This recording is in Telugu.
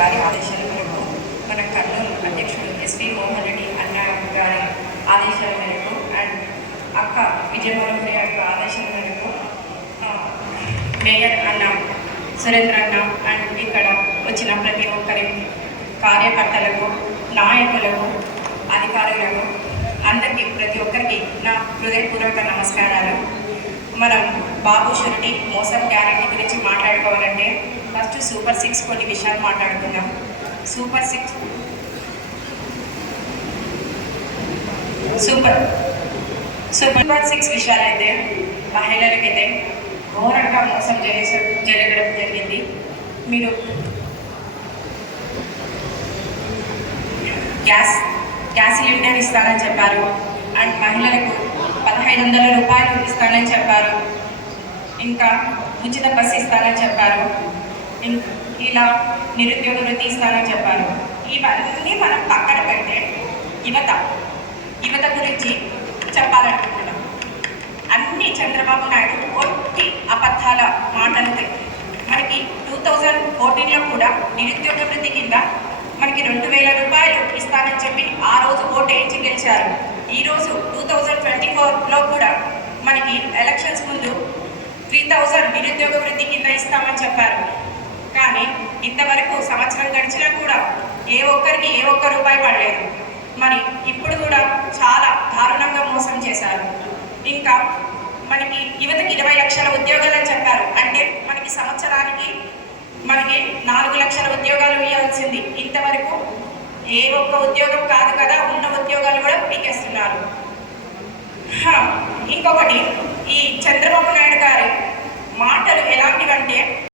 గారి ఆదేశాల మేరకు మన కర్నూలు అధ్యక్షుడు ఎస్వి మోహన్ రెడ్డి అన్న గారి ఆదేశాల మేరకు అండ్ అక్క విజయవాడ యొక్క ఆదేశాల మేరకు మేయర్ అన్న సురేంద్ర అన్న అండ్ ఇక్కడ వచ్చిన ప్రతి ఒక్కరి కార్యకర్తలకు నాయకులకు అధికారులకు అందరికీ ప్రతి ఒక్కరికి నా హృదయపూర్వక నమస్కారాలు. మనం బాబు షురిటీ మోసం గ్యారంటీ గురించి ఫస్ట్ సూపర్ సిక్స్ కొన్ని విషయాలు మాట్లాడుకుందాం. Super six. Super. Super six విషయాలైతే మహిళలకైతే ఘోరంగా మోసం చేసే జరగడం జరిగింది. మీరు గ్యాస్ గ్యాస్ సిలిండర్ ఇస్తానని చెప్పారు. అండ్ మహిళలకు పదహైదు వందల రూపాయలు ఇస్తానని చెప్పారు. ఇంకా ఉచిత బస్సు ఇస్తానని చెప్పారు. ఇలా నిరుద్యోగ వృత్తి ఇస్తానని చెప్పారు. ఇవన్నీ మనం పక్కన పెడితే యువత యువత గురించి చెప్పాలనుకుంటున్నాం. అన్ని చంద్రబాబు నాయుడు కొట్టి అబద్ధాల మాటలతో మనకి టూ థౌజండ్ ఫోర్టీన్లో కూడా నిరుద్యోగ వృత్తి కింద మనకి రెండు వేల రూపాయలు ఇస్తానని చెప్పి ఆ రోజు ఓటు వేయించి గెలిచారు ఈరోజు టూ థౌజండ్ ట్వంటీ ఫోర్లో కూడా మనకి ఎలక్షన్స్ ముందు త్రీ థౌజండ్ నిరుద్యోగ వృత్తి కింద ఇస్తామని చెప్పారు. కానీ ఇంతవరకు సంవత్సరం గడిచినా కూడా ఏ ఒక్కరికి ఏ ఒక్క రూపాయి పడలేదు. మరి ఇప్పుడు కూడా చాలా దారుణంగా మోసం చేశారు. ఇంకా మనకి యువతకి ఇరవై లక్షల ఉద్యోగాలు అని చెప్పారు. అంటే మనకి సంవత్సరానికి మనకి నాలుగు లక్షల ఉద్యోగాలు ఇవ్వాల్సింది. ఇంతవరకు ఏ ఒక్క ఉద్యోగం కాదు కదా ఉన్న ఉద్యోగాలు కూడా పీకేస్తున్నారు. హ, ఇంకొకటి ఈ చంద్రబాబు